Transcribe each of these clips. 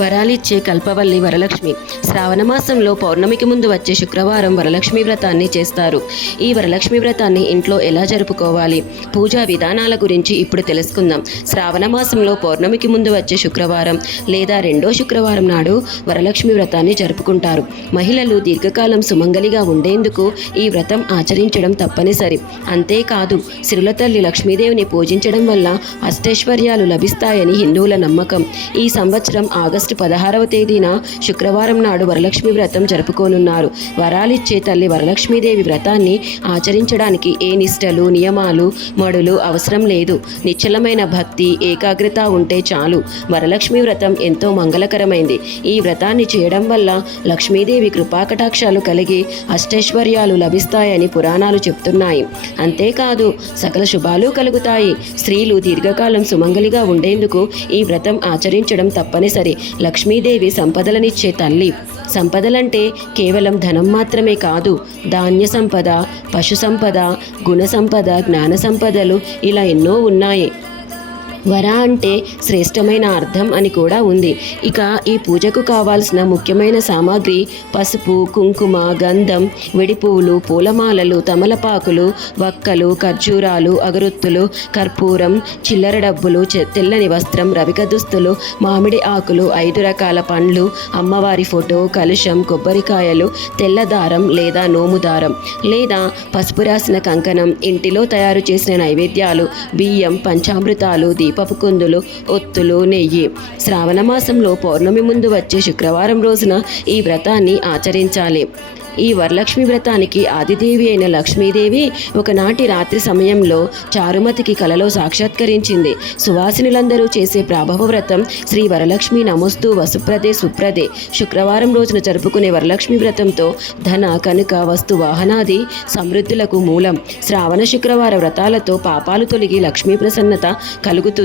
వరాలిచ్చే కల్పవల్లి వరలక్ష్మి. శ్రావణ మాసంలో పౌర్ణమికి ముందు వచ్చే శుక్రవారం వరలక్ష్మి వ్రతాన్ని చేస్తారు. ఈ వరలక్ష్మి వ్రతాన్ని ఇంట్లో ఎలా జరుపుకోవాలి? పూజా విధానాల గురించి ఇప్పుడు తెలుసుకుందాం. శ్రావణ మాసంలో పౌర్ణమికి ముందు వచ్చే శుక్రవారం లేదా రెండో శుక్రవారం నాడు వరలక్ష్మి వ్రతాన్ని జరుపుకుంటారు. మహిళలు దీర్ఘకాలం సుమంగలిగా ఉండేందుకు ఈ వ్రతం ఆచరించడం తప్పనిసరి. అంతేకాదు సిరుల తల్లి లక్ష్మీదేవిని పూజించడం వల్ల అష్టైశ్వర్యాలు లభిస్తాయని హిందువుల నమ్మకం. ఈ సంవత్సరం ఆగస్టు పదహారవ తేదీన శుక్రవారం నాడు వరలక్ష్మి వ్రతం జరుపుకోనున్నారు. వరాలిచ్చే తల్లి వరలక్ష్మీదేవి వ్రతాన్ని ఆచరించడానికి ఏ నిష్టలు నియమాలు మడులు అవసరం లేదు. నిశ్చలమైన భక్తి ఏకాగ్రత ఉంటే చాలు. వరలక్ష్మి వ్రతం ఎంతో మంగళకరమైంది. ఈ వ్రతాన్ని చేయడం వల్ల లక్ష్మీదేవి కృపాకటాక్షాలు కలిగి అష్టైశ్వర్యాలు లభిస్తాయని పురాణాలు చెప్తున్నాయి. అంతేకాదు సకల శుభాలు కలుగుతాయి. స్త్రీలు దీర్ఘకాలం సుమంగలిగా ఉండేందుకు ఈ వ్రతం ఆచరించడం తప్పనిసరి. లక్ష్మీదేవి సంపదలనిచ్చే తల్లి. సంపదలంటే కేవలం ధనం మాత్రమే కాదు ధాన్య సంపద పశు సంపద గుణ సంపద జ్ఞాన సంపదలు ఇలా ఎన్నో ఉన్నాయి. వర అంటే శ్రేష్టమైన అర్థం అని కూడా ఉంది. ఇక ఈ పూజకు కావాల్సిన ముఖ్యమైన సామాగ్రి పసుపు కుంకుమ గంధం వెడి పూలమాలలు తమలపాకులు వక్కలు ఖర్జూరాలు అగరొత్తులు కర్పూరం చిల్లర డబ్బులు తెల్లని వస్త్రం రవిక దుస్తులు మామిడి ఆకులు ఐదు రకాల పండ్లు అమ్మవారి ఫోటో కలుషం కొబ్బరికాయలు తెల్లదారం లేదా నోముదారం లేదా పసుపు రాసిన కంకణం ఇంటిలో తయారు చేసిన నైవేద్యాలు బియ్యం పంచామృతాలు దీపపు కుందులు ఒత్తులు నెయ్యి. శ్రావణ మాసంలో పౌర్ణమి ముందు వచ్చే శుక్రవారం రోజున ఈ వ్రతాన్ని ఆచరించాలి. ఈ వరలక్ష్మి వ్రతానికి ఆదిదేవి అయిన లక్ష్మీదేవి ఒకనాటి రాత్రి సమయంలో చారుమతికి కలలో సాక్షాత్కరించింది. సువాసినులందరూ చేసే ప్రాభవ వ్రతం శ్రీ వరలక్ష్మి నమోస్తు వసుప్రదే సుప్రదే. శుక్రవారం రోజున జరుపుకునే వరలక్ష్మి వ్రతంతో ధన కనుక వస్తు వాహనాది సమృద్ధులకు మూలం. శ్రావణ శుక్రవార వ్రతాలతో పాపాలు తొలగి లక్ష్మీ ప్రసన్నత కలుగుతుంది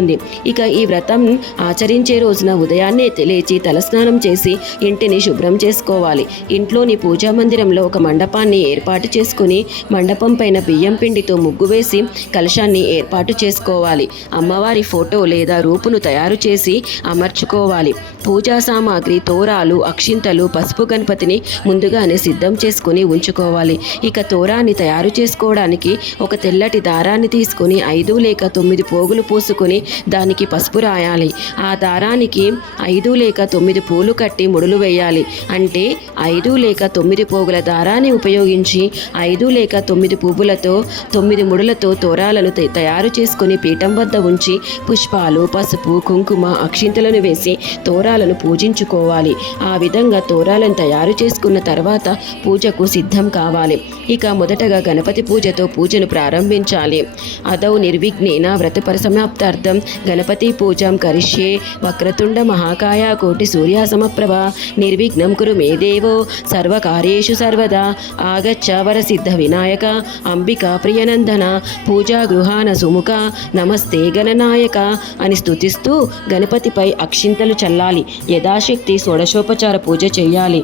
ఇక ఈ వ్రతం ఆచరించే రోజున ఉదయాన్నే లేచి తలస్నానం చేసి ఇంటిని శుభ్రం చేసుకోవాలి. ఇంట్లోని పూజా మందిరంలో ఒక మండపాన్ని ఏర్పాటు చేసుకుని మండపం పైన బియ్యం పిండితో ముగ్గు వేసి కలశాన్ని ఏర్పాటు చేసుకోవాలి. అమ్మవారి ఫోటో లేదా రూపును తయారు చేసి అమర్చుకోవాలి. పూజా సామాగ్రి తోరాలు అక్షింతలు పసుపు గణపతిని ముందుగానే సిద్ధం చేసుకుని ఉంచుకోవాలి. ఇక తోరాన్ని తయారు చేసుకోవడానికి ఒక తెల్లటి దారాన్ని తీసుకుని ఐదు లేక తొమ్మిది పోగులు పూసుకొని దానికి పసుపు రాయాలి. ఆ దారానికి ఐదు లేక తొమ్మిది పూలు కట్టి ముడులు వేయాలి. అంటే ఐదు లేక తొమ్మిది పోగుల దారాన్ని ఉపయోగించి ఐదు లేక తొమ్మిది పువ్వులతో తొమ్మిది ముడులతో తోరాలను తయారు చేసుకుని పీఠం వద్ద ఉంచి పుష్పాలు పసుపు కుంకుమ అక్షింతలను వేసి తోరాలను పూజించుకోవాలి. ఆ విధంగా తోరాలను తయారు చేసుకున్న తర్వాత పూజకు సిద్ధం కావాలి. ఇక మొదటగా గణపతి పూజతో పూజను ప్రారంభించాలి. అదౌ నిర్విఘ్నేన వ్రత పరిసమాప్తార్థం గణపతి పూజం కరిష్యే వక్రతుండ మహాకాయ కోటి సూర్య సమప్రభ. నిర్విఘ్నం కురు మే దేవో సర్వకార్యేషు సర్వదా. ఆగచ్చ వరసిద్ధ వినాయక అంబికా ప్రియనందన పూజా గృహాన సుముఖ నమస్తే గణనాయక అని స్తుతిస్తూ గణపతిపై అక్షింతలు చల్లాలి. యథాశక్తి షోడశోపచార పూజ చేయాలి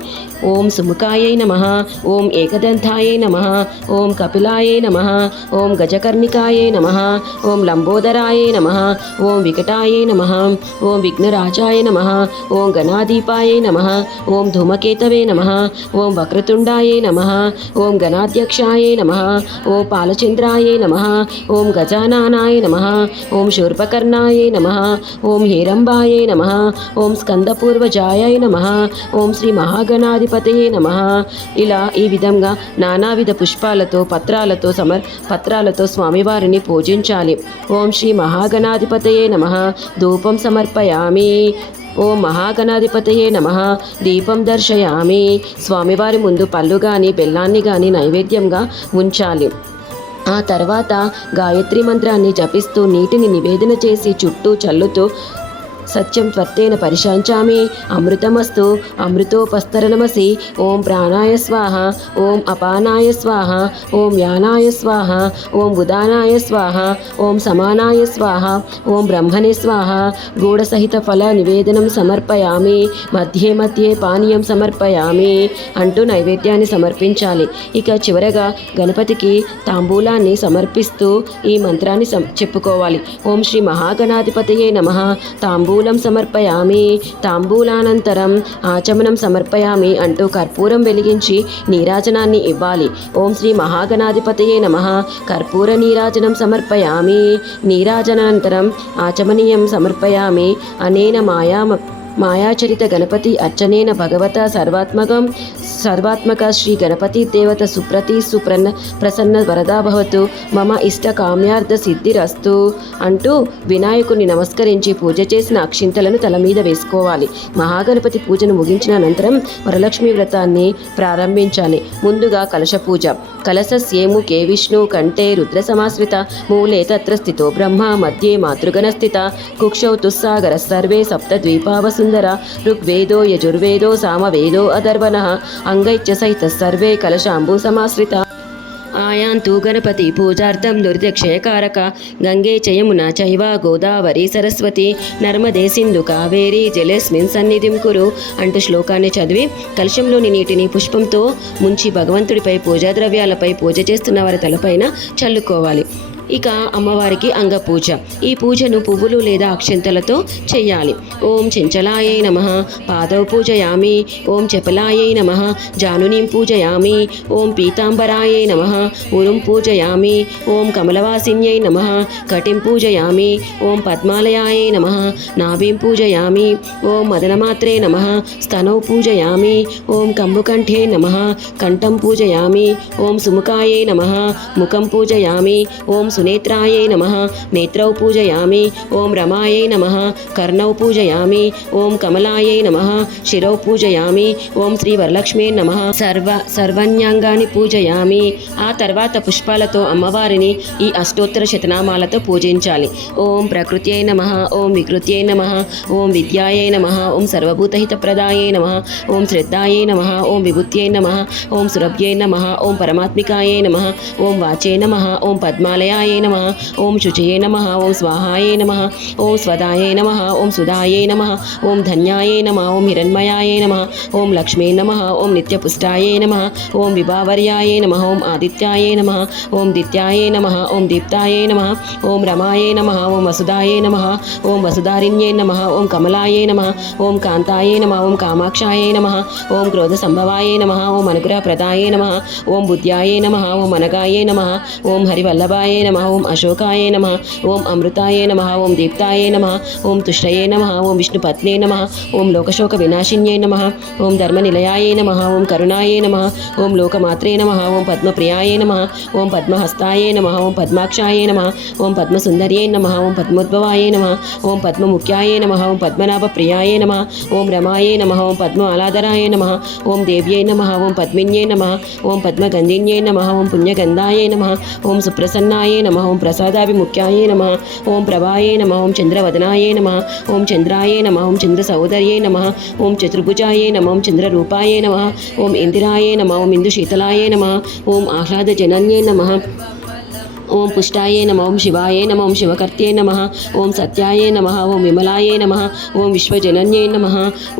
ఓం సుముఖాయై నమ ఓం ఏకదంతాయై నమ ఓం కపిలాయై నమ ఓం గజకర్ణికాయై నమ ఓం లంబోదరాయై నమ ఓం వికటాయ నమ ఓం విఘ్నరాజాయ నమ ఓం గణాధీపాయ నమ ఓం ధూమకేతవే నమ ఓం వక్రతుండాయ నమ ఓం గణాధ్యక్షాయ నమ ఓం పాలచంద్రాయ నమ ఓం గజానానాయ నమ ఓం శూర్పకర్ణాయ నమ ఓం హేరంబాయ నమ ఓం స్కందపూర్వజాయ నమ ఓం శ్రీ మహాగణాధిపతయే నమ ఇలా ఈ విధంగా నానావిధ పుష్పాలతో పత్రాలతో సమర్ పత్రాలతో స్వామివారిని పూజించాలి ఓం శ్రీ మహాగణాధిపతయే నమ ధూపం సమర్పయామి ఓం మహాగణాధిపతయే నమ దీపం దర్శయామి స్వామివారి ముందు పళ్ళు కానీ బెల్లాన్ని కానీ నైవేద్యంగా ఉంచాలి. ఆ తర్వాత గాయత్రి మంత్రాన్ని జపిస్తూ నీటిని నివేదన చేసి చుట్టూ చల్లుతూ సత్యం త్వత్తేన పరిశాంచామి. అమృతమస్తు. అమృతోపస్తరణమసి. ఓం ప్రాణాయ స్వాహ. ఓం అపానాయ స్వాహ. ఓం యానాయ స్వాహ. ఓం ఉదానాయ స్వాహ. ఓం సమానాయ స్వాహ. ఓం బ్రహ్మణే స్వాహ. గూఢసహిత ఫల నివేదనం సమర్పయామి. మధ్యే మధ్యే పానీయం సమర్పయామి. అంటూ నైవేద్యాన్ని సమర్పించాలి. ఇక చివరగా గణపతికి తాంబూలాన్ని సమర్పిస్తూ ఈ మంత్రాన్ని సం- చెప్పుకోవాలి. ఓం శ్రీ మహాగణాధిపతయే నమ. తాంబూ తాంబూలం సమర్పయామి. తాంబూలానంతరం ఆచమనం సమర్పయామి అంటూ కర్పూరం వెలిగించి నీరాజనాన్ని ఇవ్వాలి. ఓం శ్రీ మహాగణాధిపతయే నమ. కర్పూర నీరాజనం సమర్పయామి. నీరాజనానంతరం ఆచమనీయం సమర్పయామి. అనేన మాయా మాయాచరిత గణపతి అర్చనేన భగవత సర్వాత్మకం. సర్వాత్మక శ్రీ గణపతి దేవత సుప్రతి సుప్రన్న ప్రసన్న వరదా భవతు. మమ ఇష్ట కామ్యార్థ సిద్ధిరస్తు. అంటూ వినాయకుని నమస్కరించి పూజ చేసిన అక్షింతలను తల మీద వేసుకోవాలి. మహాగణపతి పూజను ముగించిన అనంతరం వరలక్ష్మి వ్రతాన్ని ప్రారంభించాలి. ముందుగా కలశ పూజ. కలశస్యేముఖే విష్ణు కంఠే రుద్ర సమాశ్రిత మూలే తత్ర స్థితో బ్రహ్మ మధ్యే మాతృగణ స్థిత. కుక్షౌ తుస్సాగర సర్వే సప్తద్వీపావసుందర ఋగ్వేదో యజుర్వేదో సామవేదో అధర్వణ. అంగైత్య సహిత సర్వే కలశాంబు సమాశ్రిత. ఆయాంతు గణపతి పూజార్థం దుర్దక్షయకారక. గంగే చయమున చైవ గోదావరి సరస్వతి. నర్మదే సింధు కావేరి జలేస్మిన్ సన్నిధిం కురు. అంటూ శ్లోకాన్ని చదివి కలశంలోని నీటిని పుష్పంతో ముంచి భగవంతుడిపై పూజా ద్రవ్యాలపై పూజ చేస్తున్న వారి తలపైన చల్లుకోవాలి. ఇక అమ్మవారికి అంగ పూజ ఈ పూజను పువ్వులు లేదా అక్షంతలతో చేయాలి ఓం చెంచలాయై నమ. పాదవ పూజయామి. ఓం చపలాయై నమ. జానునీం పూజయామి. ఓం పీతాంబరాయై నమ. ఉరుం పూజయామి. ఓం కమలవాసిన్యై నమ. కటిం పూజయామి. ఓం పద్మాలయాయై నమ. నాభీం పూజయామి. ఓం మదనమాత్రే నమ. స్తనౌ పూజయామి. ఓం కంబుకంఠే నమ. కంఠం పూజయామి. ఓం సుముఖాయై నమ. ముఖం పూజయామి. ఓం సునేత్రాయై నమ నేత్రౌ పూజయామి ఓం రమాయై నమ కర్ణౌ పూజయామి ఓం కమలాయై నమ శిరౌ పూజయామి ఓం శ్రీ వరలక్ష్మే నమ. సర్వ సర్వన్యాంగాన్ని పూజయామి. ఆ తర్వాత పుష్పాలతో అమ్మవారిని ఈ అష్టోత్తర శతనామాలతో పూజించాలి. ఓం ప్రకృత్యై నమ ఓం వికృత్యై నమ ఓం విద్యాయై నమ ఓం సర్వభూతహితప్రదాయై నమ ఓం శ్రద్ధాయై నమ ఓం విభూత్యై నమ ఓం సురభ్యై నమ ఓం పరమాత్మికాయై నమ ఓం వాచే నమ ఓం పద్మాలయాయై నమ ఓం శుచయే నమ ఓం స్వాహాయ నమ ఓం స్వదాయ నమ ఓం సుధాయ నమ ఓం ధన్యాయ నమ ఓం హిరణ్మయాయ నమ ఓం లక్ష్మీ నమ ఓం నిత్యపుష్టాయ నమ ఓం విభావర్యాయ నమ ఓం ఆదిత్యాయ నమ ఓం దిత్యాయ నమ ఓం దీప్తాయ నమ ఓం రమాయ నమ ఓం వసుదాయై నమ ఓం వసుధారిణ్యే నమ ఓం కమలాయ నమ ఓం కాంతాయ నమ ఓం కామాక్షాయ నమ ఓం క్రోధ సంభవాయ నమ ఓం అనుగ్రహప్రదాయ నమ ఓం బుద్ధ్యాయ నమ ఓం అనగాయ నమ ఓం హరివల్లభాయ నమ ఓం అశోకాయై నమ ఓం అమృతాయై నమ ఓం దీప్తాయై నమ ఓం తుష్టయే నమ ఓం విష్ణుపత్నే నమ ఓం లోకశోక వినాశిన్యై నమ ఓం ధర్మనిలయాయై నమ ఓం కరుణాయై నమ ఓం లోకమాత్రే నమ ఓం పద్మప్రియాయై నమ ఓం పద్మహస్తాయై నమ ఓం పద్మాక్షాయై నమ ఓం పద్మసుందర్యై నమ ఓం పద్మోద్భవాయై నమ ఓం పద్మముఖ్యాయై నమ ఓం పద్మనాభప్రియాయై నమ ఓం రమాయై నమ ఓం పద్మ ఆలాదరాయ నమ ఓం దేవ్యై నమ ఓం పద్మిన్యై నమ ఓం పద్మగంధిన్యై నమ ఓం పుణ్యగంధాయై నమ ఓం సుప్రసన్నాయై నమ ఓం ప్రసాదాభిముఖ్యాయై నమ ఓం ప్రభాయే నమ ఓం చంద్రవదనాయై నమ ఓం చంద్రాయే నమ ఓం చంద్ర సౌదర్యై నమ ఓం చతుర్భుజాయే నమ ఓం చంద్రరూపాయై నమ ఓం ఇందిరాయే నమ ఓం ఇందు శీతలాయై నమ ఓం ఆహ్లాద జనన్యే నమ ఓం శివాయే నమ ఓం శివకర్త్యే నమ ఓం సత్యాయే నమ ఓం విమలాయే నమ ఓం విశ్వజనన్యై నమ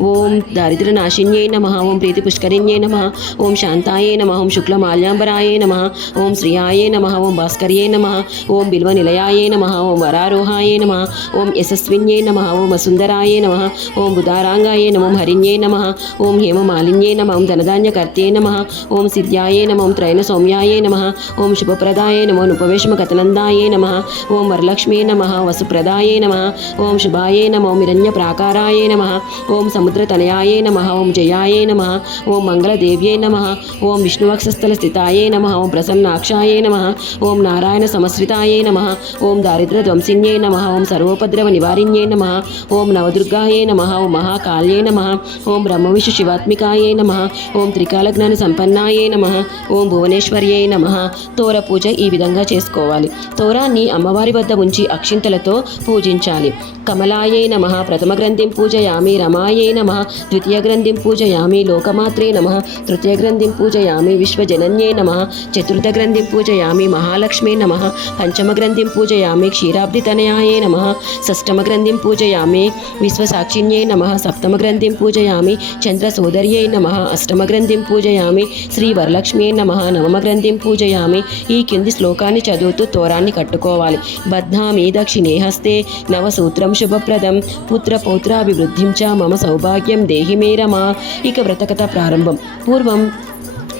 ఓం దారిద్ర్యనాశిన్యై నమ ఓం ప్రీతిపుష్కరిణ్యై నమ ఓం శాంతాయే నమ ఓం శుక్లమాల్యాంబరాయే నమ ఓం శ్రియాయే నమ ఓం భాస్కర్యే నమ ఓం బిల్వనిలయాయే నమ ఓం వరారోహాయే నమ ఓం యశస్విన్యై నమ ఓం వసుందరాయే నమ ఓం బుధారాంగాయే నమ ఓం హరిణ్యై నమ ఓం హేమమాలిన్యై నమ ఓం ధనధాన్యకర్త్యై నమ ఓం సిద్ధ్యాయే నమ ఓం త్రైణ సౌమ్యాయే నమ ఓం శుభప్రదాయే నమో ఉపవేశమకతనందాయే నమ ఓం వరలక్ష్మీ నమ వసుప్రదాయే నమ ఓం శుభాయే నమ ఓం హిరణ్యప్రాకారాయే నమ ఓం సముద్రతనయాయే నమ ఓం జయాయే నమ ఓం మంగళదేవ్యై నమ ఓం విష్ణువక్షస్థల స్థితాయే నమ ఓం ప్రసన్నాక్షాయే నమ ఓం నారాయణ సమశ్రితాయే నమ ఓం దారిద్ర్యధ్వంసిన్యై నమ ఓం సర్వోపద్రవ నివారిణ్యై నమ ఓం నవదుర్గాయే నమ ఓం మహాకాళ్యై నమ ఓం బ్రహ్మవిష్ణు శివాత్మికాయే నమ ఓం త్రికాలజ్ఞాన సంపన్నాయే నమ ఓం భువనేశ్వర్యై నమ తోర పూజ ఈ విధంగా చేసుకోవాలి తోరాన్ని అమ్మవారి వద్ద ఉంచి అక్షింతలతో పూజించాలి. కమలాయై నమ ప్రథమ గ్రంథిం పూజయామి రమాయై నమ ద్వితీయ గ్రంథిం పూజయామి లోకమాత్రే నమ తృతీయ గ్రంథిం పూజయామి విశ్వజనన్యే నమ చతుర్థ గ్రంథిం పూజయామి మహాలక్ష్మీ నమ పంచమ గ్రంథిం పూజయామి క్షీరాబ్దితనయాయే నమ షష్టమ గ్రంథిం పూజయామి విశ్వసాక్షిన్యై నమ సప్తమ గ్రంథిం పూజయామి చంద్ర సోదర్యై నమ అష్టమ గ్రంథిం పూజయామి శ్రీ వరలక్ష్మ్యై నమ నవమ గ్రంథిం పూజయామి ఈ కింది శ్లోకాన్ని చదువు చదువుతూ తోరాన్ని కట్టుకోవాలి. బద్ధామి దక్షిణే హస్తే నవసూత్రం శుభప్రదం. పుత్ర పౌత్రాభివృద్ధించ మమ సౌభాగ్యం దేహి మే ఇక వ్రతకథ ప్రారంభం. పూర్వం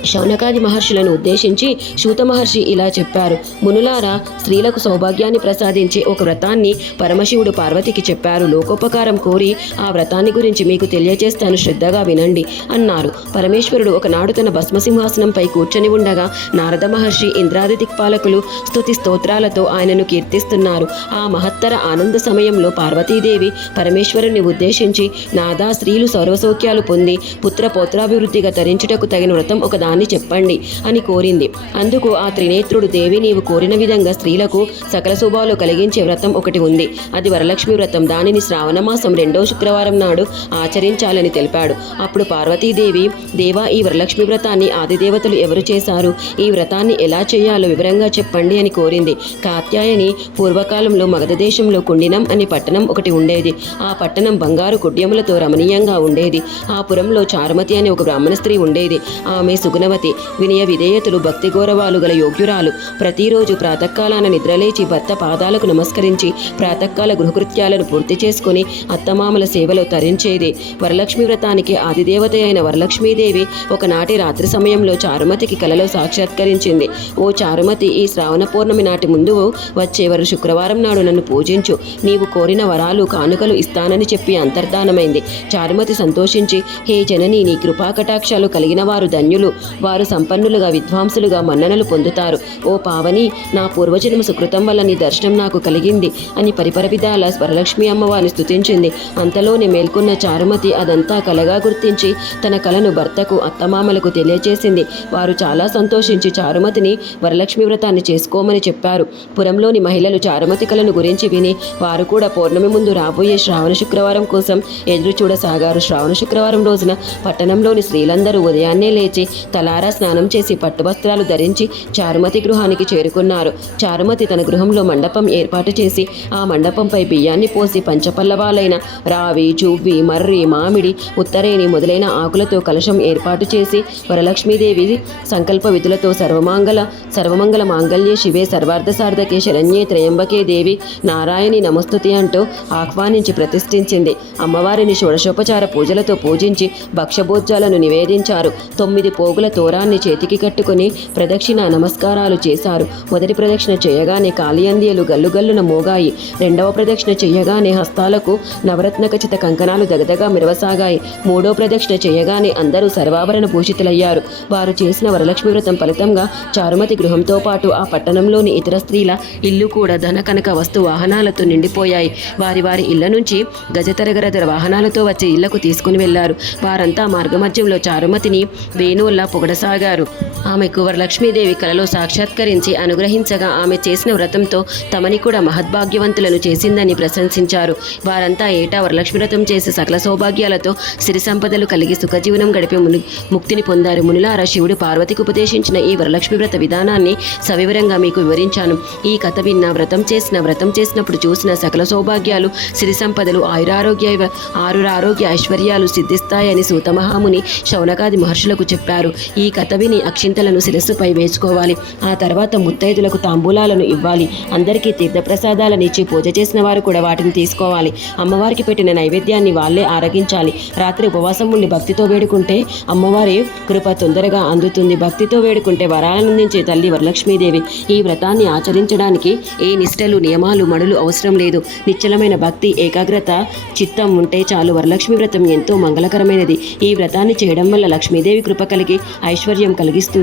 శౌనకాది మహర్షులను ఉద్దేశించి శూత మహర్షి ఇలా చెప్పారు. మునులారా స్త్రీలకు సౌభాగ్యాన్ని ప్రసాదించే ఒక వ్రతాన్ని పరమశివుడు పార్వతికి చెప్పారు. లోకోపకారం కోరి ఆ వ్రతాన్ని గురించి మీకు తెలియజేస్తాను శ్రద్ధగా వినండి అన్నారు. పరమేశ్వరుడు ఒకనాడు తన భస్మసింహాసనంపై కూర్చొని ఉండగా నారద మహర్షి ఇంద్రాది దిక్పాలకులు స్తుతి స్తోత్రాలతో ఆయనను కీర్తిస్తున్నారు. ఆ మహత్తర ఆనంద సమయంలో పార్వతీదేవి పరమేశ్వరుని ఉద్దేశించి నాదా స్త్రీలు సర్వసౌఖ్యాలు పొంది పుత్ర పోత్రాభివృద్ధిగా ధరించుటకు తగిన వ్రతం ఒక అని చెప్పండి అని కోరింది. అందుకు ఆ త్రినేత్రుడు దేవి నీవు కోరిన విధంగా స్త్రీలకు సకల శుభాలు కలిగించే వ్రతం ఒకటి ఉంది. అది వరలక్ష్మి వ్రతం. దానిని శ్రావణ మాసం రెండో శుక్రవారం నాడు ఆచరించాలని తెలిపాడు. అప్పుడు పార్వతీదేవి దేవా ఈ వరలక్ష్మి వ్రతాన్ని ఆదిదేవతలు ఎవరు చేశారు? ఈ వ్రతాన్ని ఎలా చేయాలో వివరంగా చెప్పండి అని కోరింది. కాత్యాయని పూర్వకాలంలో మగధ దేశంలో కుండినం అనే పట్టణం ఒకటి ఉండేది. ఆ పట్టణం బంగారు కుడ్యములతో రమణీయంగా ఉండేది. ఆ పురంలో చారుమతి అనే ఒక బ్రాహ్మణ స్త్రీ ఉండేది. ఆమె గుణవతి వినయ విధేయతలు భక్తి గౌరవాలు గల యోగ్యురాలు. ప్రతిరోజు ప్రాతకాలాన నిద్రలేచి భర్త పాదాలకు నమస్కరించి ప్రాతకాల గృహకృత్యాలను పూర్తి చేసుకుని అత్తమామల సేవలో తరించేది. వరలక్ష్మి వ్రతానికి ఆదిదేవత అయిన వరలక్ష్మీదేవి ఒకనాటి రాత్రి సమయంలో చారుమతికి కలలో సాక్షాత్కరించింది. ఓ చారుమతి ఈ శ్రావణ పౌర్ణమి నాటి ముందు వచ్చేవారు శుక్రవారం నాడు నన్ను పూజించు. నీవు కోరిన వరాలు కానుకలు ఇస్తానని చెప్పి అంతర్ధానమైంది. చారుమతి సంతోషించి హే జనని నీ కృపాకటాక్షాలు కలిగిన వారు ధన్యులు. వారు సంపన్నులుగా విద్వాంసులుగా మన్ననలు పొందుతారు. ఓ పావని నా పూర్వజన్మ సుకృతం వల్ల నీ దర్శనం నాకు కలిగింది అని పరిపర విధాల వరలక్ష్మి అమ్మవారిని స్థుతించింది అంతలోనే మేల్కొన్న చారుమతి అదంతా కలగా గుర్తించి తన కలను భర్తకు అత్తమామలకు తెలియజేసింది వారు చాలా సంతోషించి చారుమతిని వరలక్ష్మి వ్రతాన్ని చేసుకోమని చెప్పారు. పురంలోని మహిళలు చారుమతి కలను గురించి విని వారు కూడా పౌర్ణమి ముందు రాబోయే శ్రావణ శుక్రవారం కోసం ఎదురు చూడసాగారు శ్రావణ శుక్రవారం రోజున పట్టణంలోని స్త్రీలందరూ ఉదయాన్నే లేచి తలారా స్నానం చేసి పట్టు వస్త్రాలు ధరించి చారుమతి గృహానికి చేరుకున్నారు. చారుమతి తన గృహంలో మండపం ఏర్పాటు చేసి ఆ మండపంపై బియ్యాన్ని పోసి పంచపల్లవాలైన రావి జువ్వి మర్రి మామిడి ఉత్తరేణి మొదలైన ఆకులతో కలశం ఏర్పాటు చేసి వరలక్ష్మీదేవి సంకల్ప విధులతో సర్వమంగళ సర్వమంగళ మాంగళ్యే శివే సర్వార్థ సార్థకే శరణ్యే త్రయంబకే దేవి నారాయణి నమస్తుతి అంటూ ఆహ్వానించి ప్రతిష్ఠించింది. అమ్మవారిని షోడశోపచార పూజలతో పూజించి భక్ష్యభోజ్యాలను నివేదించారు. తొమ్మిది పోగుల తోరాన్ని చేతికి కట్టుకుని ప్రదక్షిణ నమస్కారాలు చేశారు. మొదటి ప్రదక్షిణ చేయగానే కాళియందియలు గల్లుగల్లున మోగాయి. రెండవ ప్రదక్షిణ చేయగానే హస్తాలకు నవరత్న ఖచ్చిత కంకణాలు దగదగా మెరవసాగాయి. మూడో ప్రదక్షిణ చేయగానే అందరూ సర్వాభరణ పూషితులయ్యారు వారు చేసిన వరలక్ష్మి వ్రతం ఫలితంగా చారుమతి గృహంతో పాటు ఆ పట్టణంలోని ఇతర స్త్రీల ఇల్లు కూడా ధన కనక వస్తు వాహనాలతో నిండిపోయాయి. వారి వారి ఇళ్ళ నుంచి గజతరగరదర వాహనాలతో వచ్చే ఇళ్ళకు తీసుకుని వెళ్ళారు. వారంతా మార్గమధ్యంలో చారుమతిని వేణువుల్లా పొగడసాగారు. ఆమెకు వరలక్ష్మీదేవి కలలో సాక్షాత్కరించి అనుగ్రహించగా ఆమె చేసిన వ్రతంతో తమని కూడా మహద్భాగ్యవంతులను చేసిందని ప్రశంసించారు. వారంతా ఏటా వరలక్ష్మి వ్రతం చేసి సకల సౌభాగ్యాలతో సిరి సంపదలు కలిగి సుఖజీవనం గడిపే ముని ముక్తిని పొందారు. మునులారా శివుడు పార్వతికి ఉపదేశించిన ఈ వరలక్ష్మి వ్రత విధానాన్ని సవివరంగా మీకు వివరించాను. ఈ కథ విన్న వ్రతం చేసిన వ్రతం చేసినప్పుడు చూసిన సకల సౌభాగ్యాలు సిరి సంపదలు ఆయురారోగ్య ఆరుర ఆరోగ్య ఐశ్వర్యాలు సిద్ధిస్తాయని సూతమహాముని శౌనకాది మహర్షులకు చెప్పారు. ఈ కథ విని అక్షింతలను శిరస్సుపై వేసుకోవాలి. ఆ తర్వాత ముత్తైదులకు తాంబూలాలను ఇవ్వాలి. అందరికీ తీర్థప్రసాదాలను ఇచ్చి పూజ చేసిన వారు కూడా వాటిని తీసుకోవాలి. అమ్మవారికి పెట్టిన నైవేద్యాన్ని వాళ్ళే ఆరగించాలి. రాత్రి ఉపవాసం ఉండి భక్తితో వేడుకుంటే అమ్మవారి కృప తొందరగా అందుతుంది. భక్తితో వేడుకుంటే వరాలనందించే తల్లి వరలక్ష్మీదేవి. ఈ వ్రతాన్ని ఆచరించడానికి ఏ నిష్టలు నియమాలు మడులు అవసరం లేదు. నిశ్చలమైన భక్తి ఏకాగ్రత చిత్తం ఉంటే చాలు. వరలక్ష్మి వ్రతం ఎంతో మంగళకరమైనది. ఈ వ్రతాన్ని చేయడం వల్ల లక్ష్మీదేవి కృప కలిగి ఐశ్వర్యం కలిగిస్తుంది.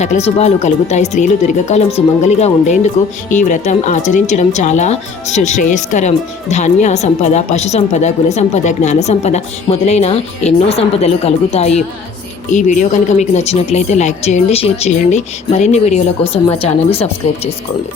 సకల శుభాలు కలుగుతాయి. స్త్రీలు దీర్ఘకాలం సుమంగలిగా ఉండేందుకు ఈ వ్రతం ఆచరించడం చాలా శ్రే- శ్రేయస్కరం. ధాన్య సంపద పశు సంపద గుణ సంపద జ్ఞాన సంపద మొదలైన ఎన్నో సంపదలు కలుగుతాయి. ఈ వీడియో కనుక మీకు నచ్చినట్లయితే లైక్ చేయండి షేర్ చేయండి. మరిన్ని వీడియోల కోసం మా ఛానల్ని సబ్స్క్రైబ్ చేసుకోండి.